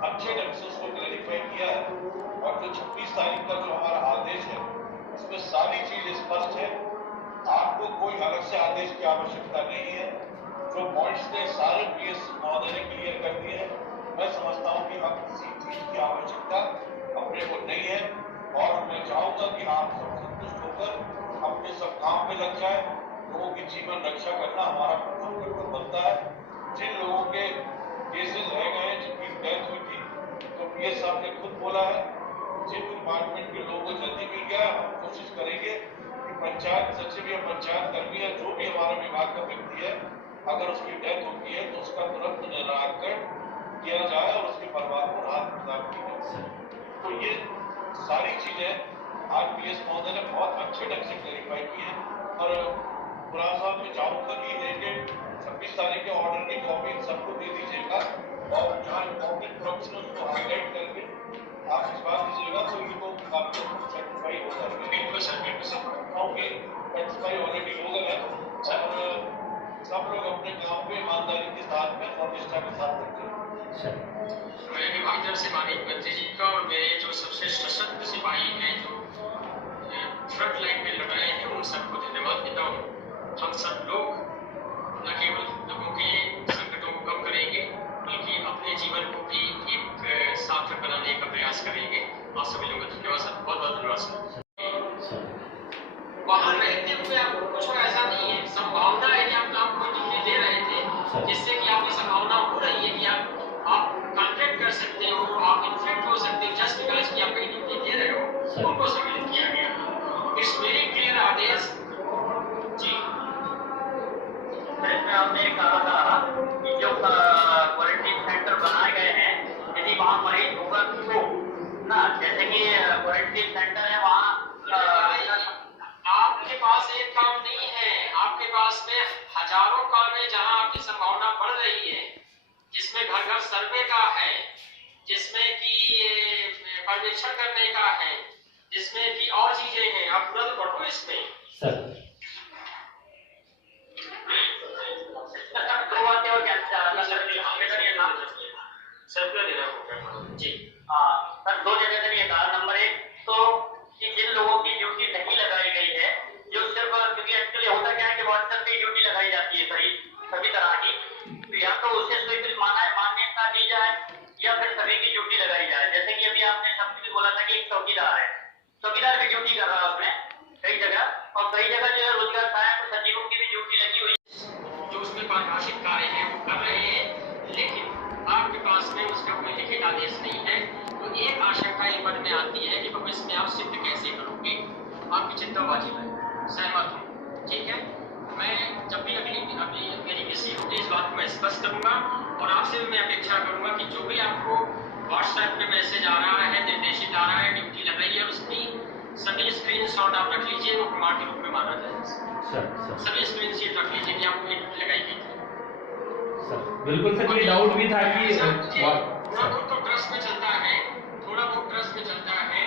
अच्छे ढंग से उसको क्लैरिफाई किया है और जो 26 तारीख का जो हमारा आदेश है उसमें सारी चीज स्पष्ट है। आपको कोई अलग से आदेश की आवश्यकता नहीं है। जो पॉइंट्स थे सारे पीएस महोदय ने क्लियर कर दिए हैं। मैं समझता हूँ कि अब किसी चीज की आवश्यकता अपने को नहीं है और मैं चाहूंगा कि आप सब संतुष्ट होकर अपने सब काम पे लग जाए। लोगों की जीवन रक्षा करना हमारा प्रथम कर्तव्य बनता है। जिन लोगों के केसेस रह गए हैं, जिनकी डेथ हुई थी, तो पीएस साहब ने खुद बोला है जिन डिपार्टमेंट के लोगों को जल्दी मिल गया, हम कोशिश करेंगे कि पंचायत सचिव या पंचायत कर्मी या जो भी हमारा विभाग का व्यक्ति है, अगर उसकी डेथ होती है तो उसका तुरंत निराकरण किया जाए और उसके परिवार को राहत प्रदान की जाए। तो ये सारी चीजें आज पीएस महोदय ने बहुत अच्छे ढंग से क्लैरिफाई की है और बुरा साहब में चाहूंगा कि एक 26 तारीख के ऑर्डर की कॉपी सबको दे दीजिएगा और जहाँ इम्पोर्टेंट प्रोविजन उसको हाईलाइट करके आप इस बात दीजिएगा तो इनको काफी सेटिस्फाई हो जाएंगे। बिल्कुल सर, क्योंकि सेटिस्फाई ऑलरेडी हो गए हैं और सब लोग अपने काम पे ईमानदारी के साथ में और निष्ठा के साथ करते हैं। मैं विभाग तरफ से माननीय मंत्री जी का और मेरे जो सबसे सशक्त सिपाही हैं जो फ्रंट लाइन में लड़ रहे हैं उन सबको धन्यवाद देता हूँ। हम सब लोग न केवल लोगों के संकटों को कम करेंगे बल्कि अपने जीवन को भी एक सार्थक बनाने का प्रयास करेंगे। आप सभी लोगों का धन्यवाद सर, बहुत बहुत धन्यवाद सर। वहाँ रहते हुए आपको कुछ ऐसा नहीं है, संभावना है कि आप आपको ड्यूटी दे रहे थे जिससे कि आपकी संभावना हो रही है कि आप कॉन्ट्रैक्ट कर सकते हो, आप इन्फेक्ट हो सकते हो जस्ट बिकॉज कि आप कहीं ड्यूटी दे रहे हो, उनको सम्मिलित किया गया। इट्स वेरी क्लियर आदेश जी। आपने कहा था कि जो क्वारंटीन सेंटर बनाए गए हैं यदि वहाँ मरीज होगा तो ना, जैसे कि क्वारंटीन सेंटर है वहाँ आपके पास एक काम नहीं है, आपके पास में हजारों काम है जहां आपकी संभावना बढ़ रही है, जिसमें घर घर सर्वे का है, जिसमें कि पर्यवेक्षण करने का है, जिसमें कि और चीजें हैं। आप पूरा तो पढ़ो इसमें सर। दो बातें और सर्कुलर देना होगा जी। सर दो जगह से ये कहा, नंबर एक तो कि जिन लोगों की ड्यूटी नहीं लगाई गई है, जो सिर्फ क्योंकि एक्चुअली होता क्या है कि व्हाट्सएप पे ड्यूटी लगाई जाती है सभी तरह की, तो या तो उसे स्वीकृत मान्यता दी जाए या फिर सभी की ड्यूटी लगाई जाए। जैसे कि अभी आपने शब्द भी बोला था कि एक चौकीदार है, चौकीदार भी ड्यूटी कर रहा है उसमें कई जगह, और कई जगह जो है रोजगार सहायक सचिवों की भी ड्यूटी लगी हुई है जो उसमें परिभाषित कार्य है वो कर रहे हैं, लेकिन आपके पास में उसका कोई लिखित आदेश नहीं है। तो एक आशंका ये मन में आती है कि भविष्य में आप सिद्ध कैसे करोगे। आपकी चिंता वाजिब है, सहमत हूँ, ठीक है। मैं जब भी अगली मेरी किसी होगी इस बात को मैं स्पष्ट करूंगा और आपसे भी मैं अपेक्षा करूंगा कि जो भी आपको व्हाट्सएप पे मैसेज आ रहा है, निर्देशित आ रहा है, ड्यूटी लग रही है, उसकी सभी स्क्रीनशॉट आप रख लीजिए, वो प्रमाण के रूप में माना जाए। सभी स्क्रीनशॉट रख लीजिए कि आपको ड्यूटी लगाई गई थी। बिल्कुल सर, ये डाउट भी था कि थोड़ा बहुत तो ट्रस्ट में चलता है, थोड़ा बहुत ट्रस्ट में चलता है।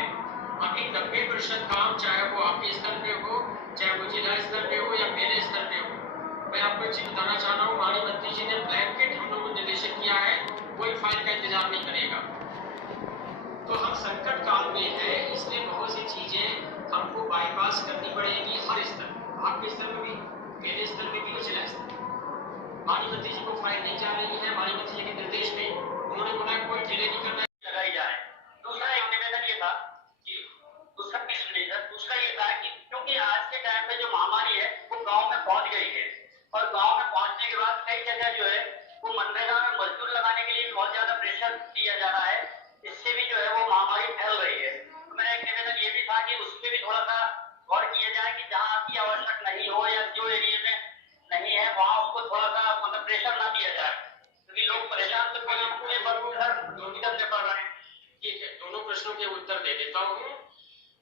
अभी 90% काम चाहे वो आपके स्तर पे हो, चाहे वो जिला स्तर पे हो या मेरे स्तर पे हो, मैं आपको एक चीज बताना चाह रहा हूँ, माननीय मंत्री जी ने ब्लैंकेट हम लोगों को निर्देशित किया है, कोई फाइल का इंतजार नहीं करेगा। तो हम संकट काल में है, इसलिए बहुत सी चीजें हमको बाईपास करनी पड़ेगी हर स्तर, आपके स्तर में भी, मेरे स्तर में भी और जिला स्तर। माननीय मंत्री जी को फाइल नहीं जा रही है, माननीय मंत्री जी के निर्देश पे उन्होंने बोला कोई डिले नहीं करना लगाई जाए। दूसरा एक निवेदन ये था कि दूसरा ये था कि क्योंकि आज के टाइम पे जो महामारी है वो गांव में पहुंच गई है और गांव में पहुंचने के बाद कई जगह जो है वो मनरेगा में मजदूर लगाने के लिए भी बहुत ज्यादा प्रेशर दिया जा रहा है, इससे भी जो है वो महामारी फैल रही है। तो मेरा एक निवेदन ये भी था कि उस पर भी थोड़ा सा गौर किया जाए कि जहाँ आपकी आवश्यक नहीं हो या जो एरिया में नहीं है वहाँ उसको थोड़ा सा मतलब प्रेशर ना दिया जाए, क्योंकि लोग परेशान तो करने पड़ रहे हैं। ठीक है, दोनों प्रश्नों के उत्तर दे देता हूँ।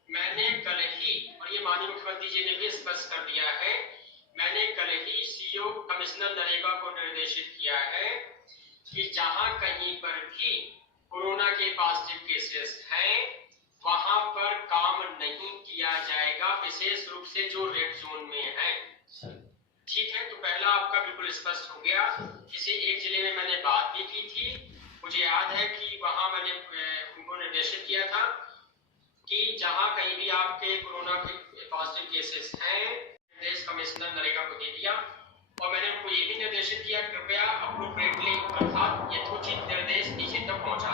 मैंने कल ही, और ये माननीय मुख्यमंत्री जी ने भी स्पष्ट कर दिया है, मैंने कल ही सीओ कमिश्नर नरेगा को निर्देशित किया है कि जहां कहीं पर भी कोरोना के पॉजिटिव केसेस हैं वहां पर काम नहीं किया जाएगा, विशेष रूप से जो रेड जोन में है। ठीक है, तो पहला आपका बिल्कुल स्पष्ट हो गया। किसी एक जिले में मैंने बात भी की थी, मुझे याद है कि वहाँ मैंने उनको निर्देशित किया था कि जहाँ कहीं भी आपके कोरोना के पॉजिटिव केसेस हैं, निर्देश कमिश्नर नरेगा को दे दिया। और मैंने उनको ये भी निर्देशित किया कृपया अप्रोप्रिएटली अर्थात यथोचित निर्देश नीचे तक पहुँचा।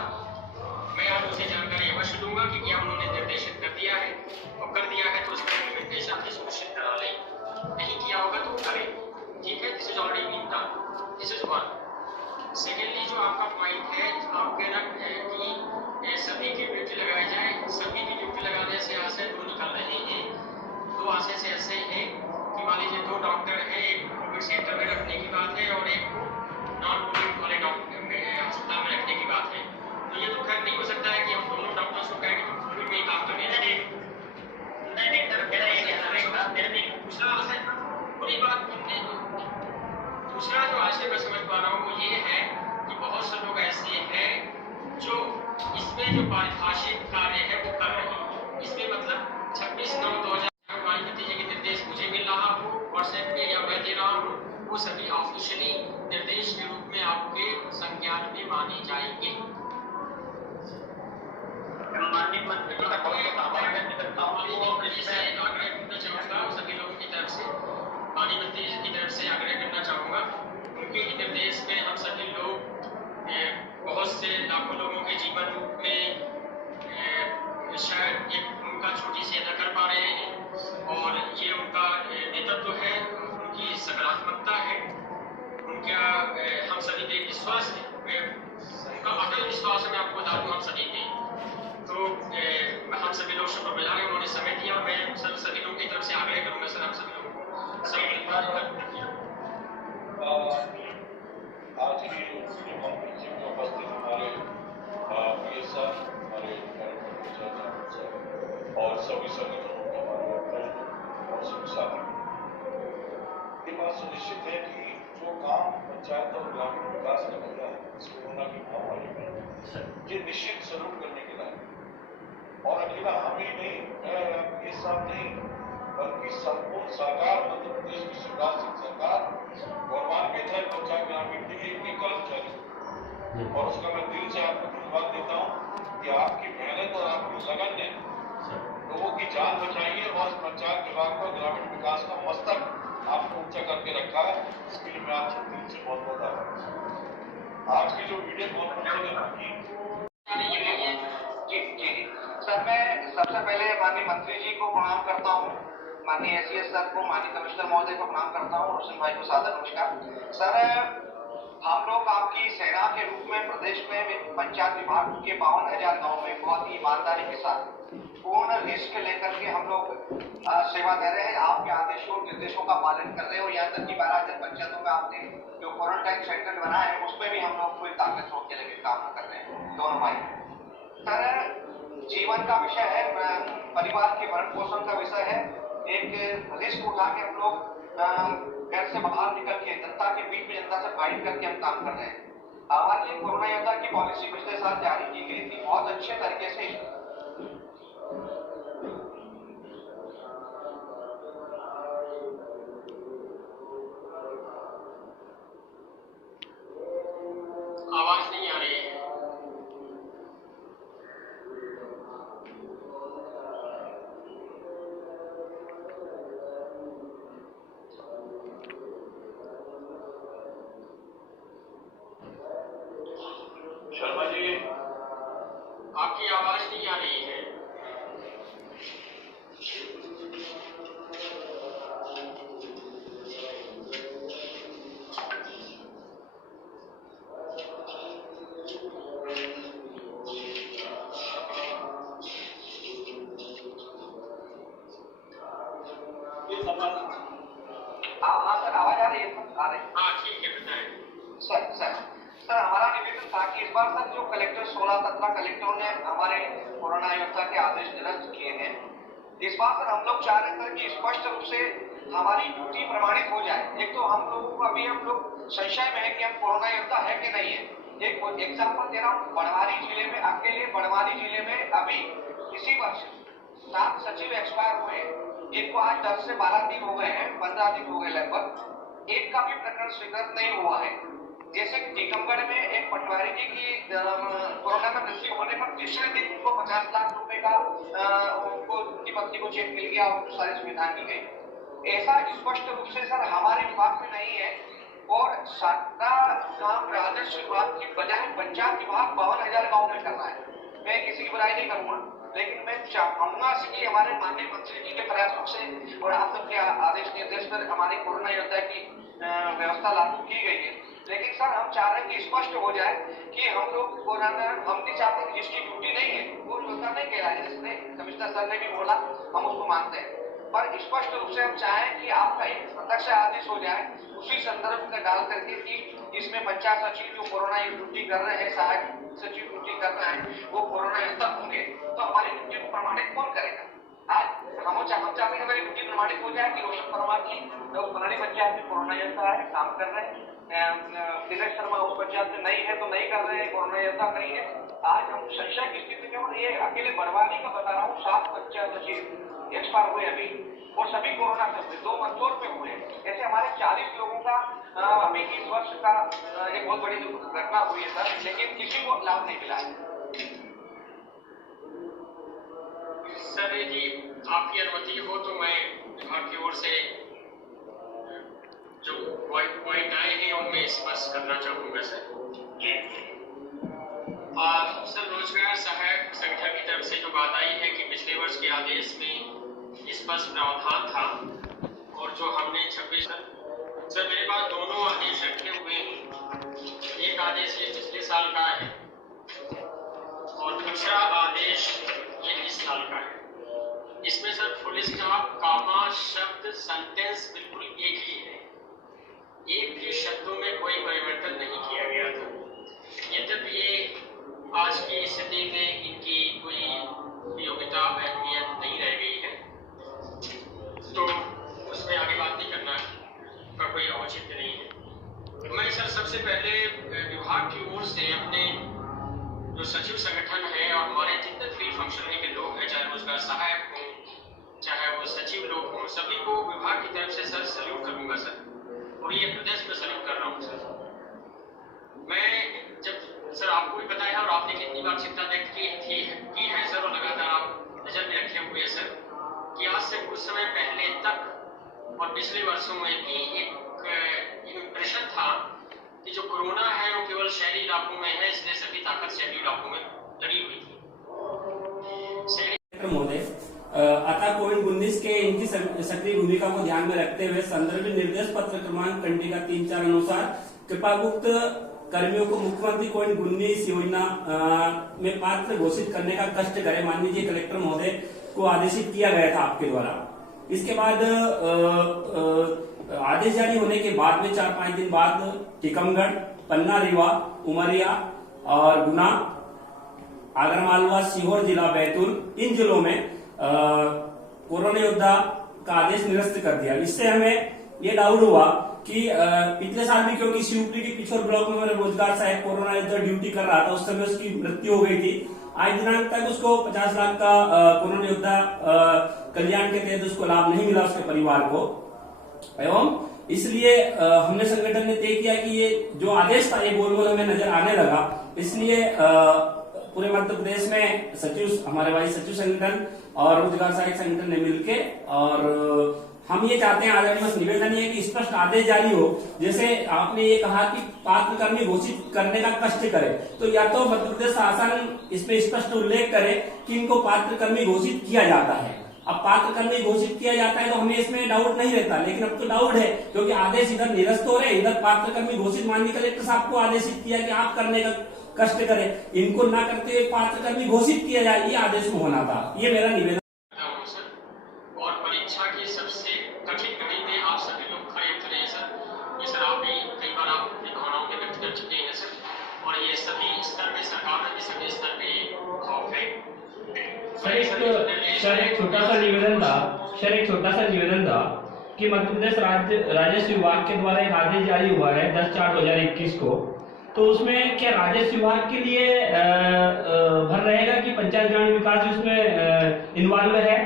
मैं आज उसे जानकारी अवश्य दूंगा कि क्या उन्होंने निर्देशित कर दिया है, और कर दिया है तो उसका इम्प्लीमेंटेशन भी सुनिश्चित करा लें, नहीं किया होगा तो करें। ठीक है, this is already been done, this is one. Secondly जो आपका पॉइंट है, आप कह रहे हैं कि सभी की ड्यूटी लगाई जाए, सभी की ड्यूटी लगाने से आशय दो निकल रहे हैं। दो आशय से ऐसे हैं कि मान लीजिए 2 डॉक्टर हैं, एक कोविड सेंटर में रखने की बात है और एक नॉन कोविड वाले डॉक्टर अस्पताल में रखने की बात है। तो ये तो खैर नहीं हो सकता है कि हम दोनों डॉक्टर्स को कहें कि तुम कोविड में ही काम करने लगे। नहीं सर, मेरा ये कहना रहेगा, मेरे भी दूसरा आशय पूरी बात करने दो। दूसरा जो आशय मैं समझ पा रहा हूँ वो ये है कि बहुत से लोग ऐसे हैं जो इसमें जो पारिभाषिक कार्य है वो कर रहे हैं। इसमें मतलब 26/9/2000 हमारे नतीजे के निर्देश मुझे मिल रहा हो व्हाट्सएप पे या मैं दे रहा हूँ, वो सभी ऑफिशियली निर्देश के रूप में आपके संज्ञान में माने जाएंगे। माननीय मंत्री जी का बहुत बहुत आभार व्यक्त करता हूँ। आग्रह करना चाहूँगा सभी लोगों की तरफ से, माननीय मंत्री जी की तरफ से आग्रह करना चाहूँगा, उनके ही निर्देश में हम सभी लोग बहुत से लाखों लोगों के जीवन रूप में शायद एक उनका छोटी सी अदा कर पा रहे हैं, और ये उनका नेतृत्व है, उनकी सकारात्मकता है, उनका हम सभी पे विश्वास है, उनका अटल विश्वास है। मैं आपको बता दूँ हम सभी पे, तो हम सभी लोग शुक्रगुजार हैं, उन्होंने समय दिया। मैं सभी लोगों की तरफ से आग्रह करूंगा सर, आप सभी लोगों को आज की कॉन्फ्रेंसिंग में उपस्थित हमारे PSR, हमारे और सभी संगठनों के हमारे और सभी साथी, ये बात सुनिश्चित है कि जो काम पंचायत और ग्रामीण विकास ने किया है इस कोरोना की महामारी में, ये निश्चित स्वरूप करने के लायक, और अकेला हम ही नहीं, मैं ये साथ नहीं, बल्कि संपूर्ण सरकार, मध्य प्रदेश की शिवराज सिंह सरकार गौरवान्वित है पंचायत ग्रामीण के एक भी कर्मचारी, और उसका मैं दिल से आपको धन्यवाद देता हूँ कि आपकी मेहनत और आपकी लगन ने लोगों की जान बचाई है और पंचायत विभाग को ग्रामीण विकास का मस्तक आपको ऊंचा करके रखा है। इसके लिए मैं आपसे दिल से बहुत बहुत आभार। आज की जो वीडियो कॉन्फ्रेंसिंग की जी सर, मैं सबसे पहले माननीय मंत्री जी को प्रणाम करता हूँ, माननीय SES सर को, माननीय कमिश्नर महोदय को प्रणाम करता हूँ, रोशन भाई को सादर नमस्कार। सर, हम लोग आपकी सेना के रूप में प्रदेश में पंचायत विभाग के 52,000 गाँव में बहुत ही ईमानदारी के साथ पूर्ण रिस्क लेकर के हम लोग सेवा दे रहे हैं। आपके आदेशों और निर्देशों का पालन कर रहे हो। यहाँ तक कि 12,000 पंचायतों में आपने जो क्वारंटाइन सेंटर बनाए हैं उसमें भी हम लोग पूरी ताकत रोक के लेके काम कर रहे हैं दोनों भाई। सर, जीवन का विषय है, परिवार के भरण पोषण का विषय है, एक रिस्क उठा के हम लोग घर से बाहर निकल के जनता के बीच में जनता से फाइट करके हम काम कर रहे हैं। हमारी कोरोना योद्धा की पॉलिसी पिछले साल जारी की गई थी, बहुत अच्छे तरीके से आवाज नहीं आ रही है। शर्मा जी, आपकी आवाज नहीं आ रही है। हाँ सर, आवाज आ रही है? आ रही है। हाँ ठीक है, बताएं। सर, हमारा निवेदन था कि इस बार तक जो कलेक्टर 16-17 कलेक्टरों ने हमारे कोरोना योद्धा के आदेश निरस्त किए हैं, इस बार सर हम लोग चाह रहे थे कि स्पष्ट रूप से हमारी ड्यूटी प्रमाणित हो जाए। एक तो हम लोगों को अभी हम लोग संशय में है कि हम कोरोना योद्धा है कि नहीं है। एक एग्जाम्पल दे रहा हूँ, बड़वानी जिले में, अकेले बड़वानी जिले में अभी इसी वर्ष 7 सचिव एक्सपायर हुए। एक को आज 10 से 12 दिन हो गए हैं, 15 दिन हो गए लगभग, एक का भी प्रकरण स्वीकृत नहीं हुआ है। जैसे टीकमगढ़ में एक पटवारी जी की कोरोना में मृत्यु होने पर तीसरे दिन उनको 50 लाख रुपए का उनको उनकी पत्नी को चेक मिल गया और सारी सुविधा मिल गई। ऐसा स्पष्ट रूप से सर हमारे विभाग में नहीं है और सारा काम राजस्व विभाग की बजाय पंचायत विभाग 52,000 गाँव में करना है। मैं किसी की बुराई नहीं करूंगा, लेकिन मैं चाहूंगा कि हमारे माननीय मंत्री जी के प्रयासों से और आप सबके आदेश निर्देश पर हमारी कोरोना योद्धा की व्यवस्था लागू की गई है। लेकिन सर हम चाह रहे हैं कि स्पष्ट हो जाए कि हम लोग कोरोना हम नहीं चाहते जिसकी ड्यूटी नहीं है वो योद्धा नहीं कह रहा है, जिसने कमिश्नर सर ने भी बोला हम उसको मानते हैं, पर स्पष्ट रूप से हम चाहें कि आपका एक अलग से आदेश हो जाए उसी संदर्भ में डाल करके कि इसमें पंचायत सचिव जो कोरोना ड्यूटी कर रहे हैं, सहायक सचिव ड्यूटी कर रहे हैं, वो कोरोना योद्धा होंगे, तो हमारी ड्यूटी को प्रमाणित कौन करेगा? आज हम चाहते हैं हमारी ड्यूटी प्रमाणित हो जाए कि रोशन परमार जी लोग फलानी पंचायत में कोरोना योद्धा है, काम कर रहे हैं, दिनेश शर्मा उस पंचायत में नहीं है तो नहीं कर रहे हैं, कोरोना योद्धा नहीं है। आज हम संशय की स्थिति में, और ये अकेले बड़वानी का बता रहा हूँ, 7 पंचायत सचिव एक्सपायर हुए अभी, और सभी कोरोना से हुए, 2 मंदसौर पे हुए। ऐसे हमारे 40 लोगों का अभी इस वर्ष का एक बहुत बड़ी घटना हुई है सर, लेकिन किसी को लाभ नहीं मिला है। सर जी आपकी अनुमति हो तो मैं विभाग की ओर से जो पॉइंट आए हैं उनमें स्पष्ट करना चाहूंगा सर। सर रोजगार सहायक संगठन की तरफ से जो बात आई है कि पिछले वर्ष के आदेश में स्पष्ट प्रावधान था और जो हमने 26 सर मेरे पास दोनों आदेश रखे हुए हैं। एक आदेश ये पिछले साल का है और दूसरा आदेश ये इस साल का है। इसमें सर फुल स्टॉप, कामा, शब्द, सेंटेंस बिल्कुल एक ही है, एक भी शब्दों में कोई परिवर्तन नहीं किया गया था। यद्यपि ये आज की स्थिति में इनकी कोई उपयोगिता अहमियत नहीं रह गई है, तो उसमें आगे बात नहीं करना का कोई औचित्य नहीं है। मैं सर सबसे पहले विभाग की ओर से अपने जो सचिव संगठन है और हमारे जितने फील्ड फंक्शनरी के लोग हैं, चाहे रोजगार सहायक हों चाहे वो सचिव लोग हों, सभी को विभाग की तरफ से सर सल्यूट करूंगा सर, और ये प्रदेश में सल्यूट कर रहा हूँ सर। मैं जब सर आपको भी पता है और आपने कितनी बार चिंता व्यक्त की है सर, और लगातार आप नजर में रखे हुए हैं सर, कि आज से कुछ समय पहले तक और पिछले वर्षों में भी एक इम्प्रेशन था कि जो कोरोना है वो केवल शहरी इलाकों में है, इसलिए सभी ताकत शहरी इलाकों में लगी हुई थी। महोदय, अतः कोविड-19 के इनकी सक्रिय भूमिका को ध्यान में रखते हुए संदर्भित निर्देश पत्र क्रमांक कंडिका 3-4 अनुसार कृपायुक्त कर्मियों को मुख्यमंत्री कोविड-19 योजना में पात्र घोषित करने का कष्ट करें, माननीय कलेक्टर महोदय को आदेशित किया गया था आपके द्वारा। इसके बाद आदेश जारी होने के बाद में 4-5 दिन बाद टीकमगढ़, पन्ना, रीवा, उमरिया और गुना, आगरमालवा, सीहोर जिला, बैतूल, इन जिलों में कोरोना योद्धा का आदेश निरस्त कर दिया। इससे हमें ये डाउट हुआ कि पिछले साल भी, क्योंकि शिवपुरी के पिछोर ब्लॉक में रोजगार सहायक कोरोना योद्धा ड्यूटी कर रहा था, उस समय उसकी मृत्यु हो गई थी। आज दिनांक तक उसको 50 लाख का कोरोना योद्धा कल्याण के तहत उसको लाभ नहीं मिला उसके परिवार को, एवं इसलिए हमने संगठन ने तय किया कि ये जो आदेश था ये गोल गोल हमें नजर आने लगा। इसलिए पूरे मध्य प्रदेश में सचिव, हमारे भाई सचिव संगठन और रोजगार सहायक संगठन ने मिलके, और हम ये चाहते हैं, आदरणीय बस निवेदन ये कि स्पष्ट आदेश जारी हो। जैसे आपने ये कहा कि पात्र कर्मी घोषित करने का कष्ट करे, तो या तो मध्य प्रदेश शासन इसमें स्पष्ट उल्लेख करे कि इनको पात्र कर्मी घोषित किया जाता है। अब पात्र कर्मी घोषित किया जाता है तो हमें इसमें डाउट नहीं रहता, लेकिन अब तो डाउट है, क्योंकि आदेश इधर निरस्त हो रहे, इधर पात्र कर्मी घोषित, माननीय कलेक्टर साहब को आदेशित किया कि आप करने का कष्ट करें, इनको ना करते हुए पात्र कर्मी घोषित किया जाए, ये आदेश में होना था। ये मेरा निवेदन। और परीक्षा की सबसे कठिन घड़ी में आप सभी लोग खड़े उतरे हैं सर। ये सर आप भी कई बार आप अपनी भावनाओं में व्यक्त कर चुके हैं सर, और ये सभी स्तर पे सरकार में भी सभी स्तर पे खौफ है। सर एक छोटा सा निवेदन था कि मध्य प्रदेश राजस्व विभाग के द्वारा एक आदेश जारी हुआ है 10/4/2021 को, तो उसमें क्या राजस्व विभाग के लिए भर रहेगा कि पंचायत ग्रामीण विकास उसमें इन्वॉल्व है?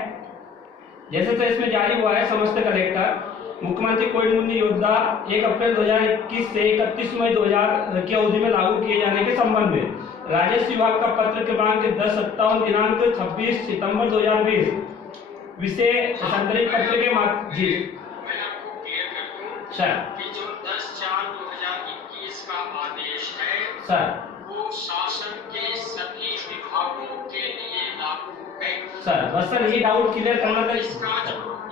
जैसे तो इसमें जारी हुआ है समस्त कलेक्टर मुख्यमंत्री कोविड 19 योद्धा 1 अप्रैल 2021 से 31 मई 2000 की अवधि में लागू किए जाने के संबंध में राजस्व विभाग का पत्र क्रमांक 1057 दिनांक 26 सितंबर 2020 विषय संदर्भित पत्र के जी मैं आपको क्लियर कर दूं सर कि जो 10/4/2021 का आदेश है सर वो शासन के सभी विभागों के लिए लागू है। सर बस सर ये डाउट क्लियर करना था।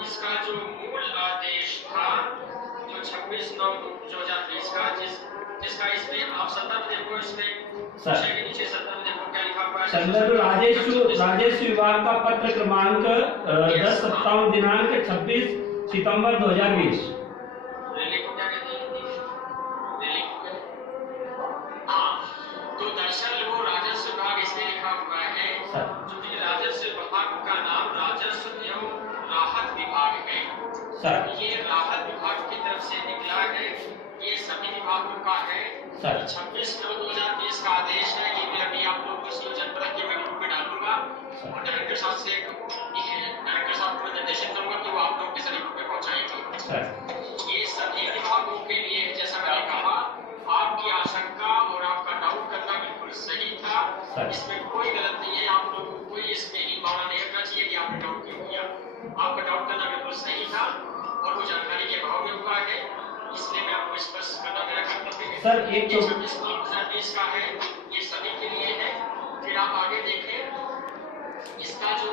इसका जो मूल आदेश था जो 26/9/2020 का जिसका इसमें आप संदर्भ देखो, इसमें सर विषय के नीचे संदर्भ देखो क्या लिखा हुआ है। संदर्भ राजस्व विभाग का पत्र क्रमांक 1057 दिनांक 26 सितंबर 2020। रैली को क्या कहते हैं? रैली को हाँ, तो दरअसल वो राजस्व विभाग इसमें लिखा हुआ है सर क्योंकि राजस्व विभाग का नाम राजस्व एवं राहत विभाग है। सर ये राहत विभाग की तरफ से निकला है, ये सभी विभागों का है। सर 26/9/2020 का आदेश है, ये भी अभी आप लोग किसी जनपद के मैं ग्रुप में डालूंगा और डायरेक्टर साहब से डायरेक्टर साहब को निर्देशित करूंगा कि वो आप लोग के सभी ग्रुप में पहुंचाएंगे। सर ये सभी विभागों के लिए, जैसा मैंने कहा, आपकी आशंका और आपका डाउट करना बिल्कुल सही था, इसमें कोई गलत नहीं है। आप लोगों को कोई इसमें ही माना नहीं करना चाहिए कि आपने डाउट क्यों किया। आपका डाउट करना बिल्कुल सही था और वो जानकारी के अभाव में हुआ है, इसलिए मैं आपको स्पष्ट करना मेरा कर्तव्य है। सर एक तो 26/9/2020 का है, ये सभी के लिए है। फिर आप आगे देखें, इसका जो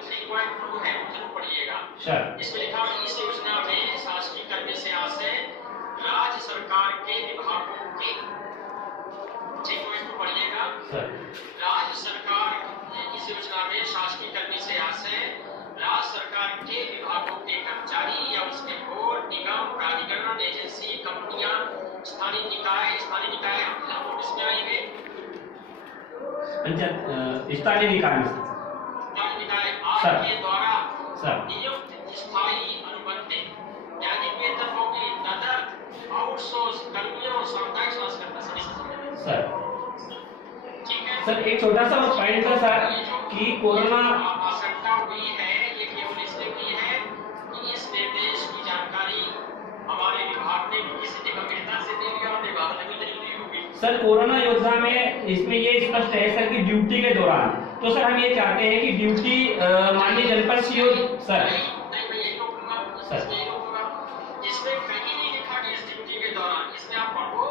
3.2 है जरूर पढ़िएगा। सर इसमें लिखा है इस योजना में शासकीय कर्मी से आशय राज्य सरकार के विभागों की 3.2 पढ़िएगा। सर राज्य सरकार इस योजना में शासकीय कर्मी से आशय राज्य सरकार के विभागों के कर्मचारी या उसके बोर्ड, निगम, प्राधिकरण, एजेंसी, कंपनियां, स्थानीय निकाय इसमें आएंगे। स्थानीय निकाय आपके द्वारा सर नियुक्त स्थायी अनुबंध यानी वेतनभोगी तदर्थ आउटसोर्स कर्मियों सामुदायिक सांस्कृतिक संगठन। सर ठीक है सर एक छोटा सा पॉइंट था सर कि कोरोना आशंका हुई है, ये केवल इसलिए हुई है कि इस निर्देश की जानकारी हमारे विभाग ने भी किसी ने गंभीरता से दे दिया और विभाग ने भी नहीं दी होगी। सर कोरोना योद्धा में इसमें ये स्पष्ट है सर कि ड्यूटी के दौरान, तो सर हम ये चाहते हैं कि ड्यूटी माननीय जनपद सीओ सर इसमें कहीं नहीं लिखा कि इस ड्यूटी के दौरान, इसमें आप पढ़ो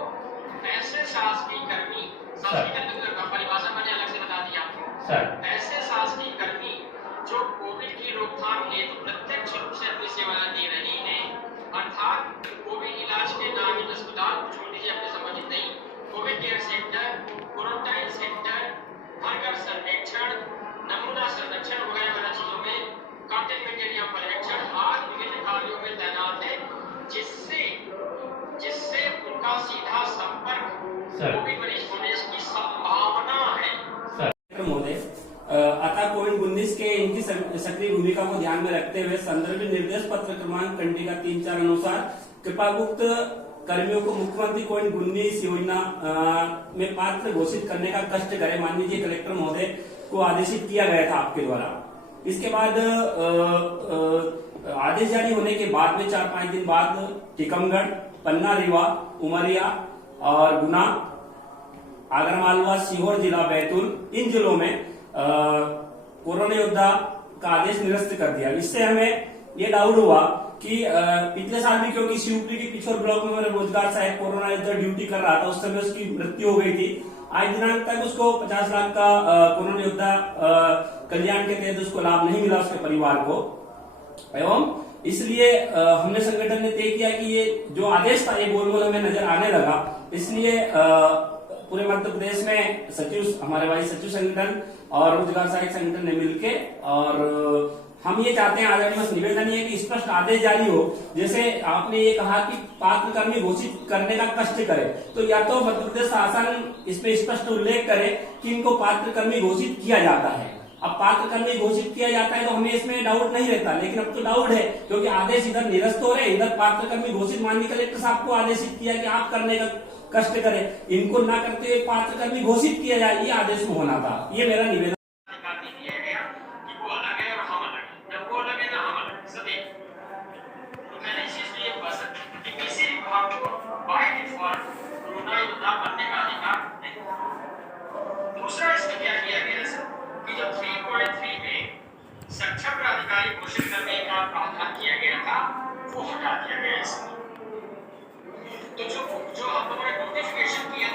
ऐसे शासकीय कर्मी का परिभाषा मैंने अलग से बता दिया आपको। सर ऐसे शासकीय कर्मी जो कोविड की रोकथाम हेतु प्रत्यक्ष रूप से अपनी सेवाएं दे रही हैं, अर्थात कोविड इलाज के नामित अस्पताल को छोड़ दीजिए, अपने संबंधित नहीं, Covid care centre, quarantine centre, घर सर्वेक्षण, नमूना संरक्षण वगैरह चीजों में, कंटेनमेंट एरिया पर्यवेक्षण आदि विभिन्न कार्यों में तैनात है, जिससे उनका सीधा संपर्क कोविड मरीज होने की संभावना है। महोदय, अतः कोविड-19 के इनकी सक्रिय भूमिका को ध्यान में रखते हुए संदर्भित निर्देश पत्र क्रमांक कंडिका 3-4 अनुसार कृपायुक्त कर्मियों को मुख्यमंत्री कोविड-19 योजना में पात्र घोषित करने का कष्ट करे माननीय कलेक्टर महोदय को आदेशित किया गया था आपके द्वारा। इसके बाद आदेश जारी होने के बाद में 4-5 दिन बाद टीकमगढ़, पन्ना, रीवा, उमरिया और गुना, आगरमालवा, सीहोर जिला, बैतूल, इन जिलों में कोरोना योद्धा का आदेश निरस्त कर दिया। इससे हमें ये डाउट हुआ कि पिछले साल भी क्योंकि शिवपुरी के पिछोर ब्लॉक में मेरा रोजगार सहायक कोरोना योद्धा ड्यूटी कर रहा था, उस समय उसकी मृत्यु हो गई थी। आज दिनांक तक उसको 50 लाख का कोरोना योद्धा कल्याण के तहत उसको लाभ नहीं मिला उसके परिवार को, एवं इसलिए हमने संगठन ने तय किया कि ये जो आदेश था ये गोल हमें नजर आने लगा। इसलिए पूरे मध्य प्रदेश में सचिव, हमारे भाई सचिव संगठन और रोजगार सहायक संगठन ने मिलके, और हम ये चाहते हैं, आज बस निवेदन ये कि स्पष्ट आदेश जारी हो। जैसे आपने ये कहा कि पात्र कर्मी घोषित करने का कष्ट करे, तो या तो मध्य प्रदेश शासन इसमें स्पष्ट उल्लेख करे कि इनको पात्र कर्मी घोषित किया जाता है। अब पात्र कर्मी घोषित किया जाता है तो हमें इसमें डाउट नहीं रहता, लेकिन अब तो डाउट है क्योंकि आदेश इधर निरस्त हो रहे, इधर पात्र कर्मी घोषित माननीय कलेक्टर साहब को आदेशित किया कि आप करने का कष्ट करें, इनको ना करते हुए पात्र कर्मी घोषित किया जाए, ये आदेश में होना था। ये मेरा निवेदन। वो अलग है और हम अलग है। जब वो अलग है ना वो हटा दिया गया है। तो जो हम लोगों ने नोटिफिकेशन किया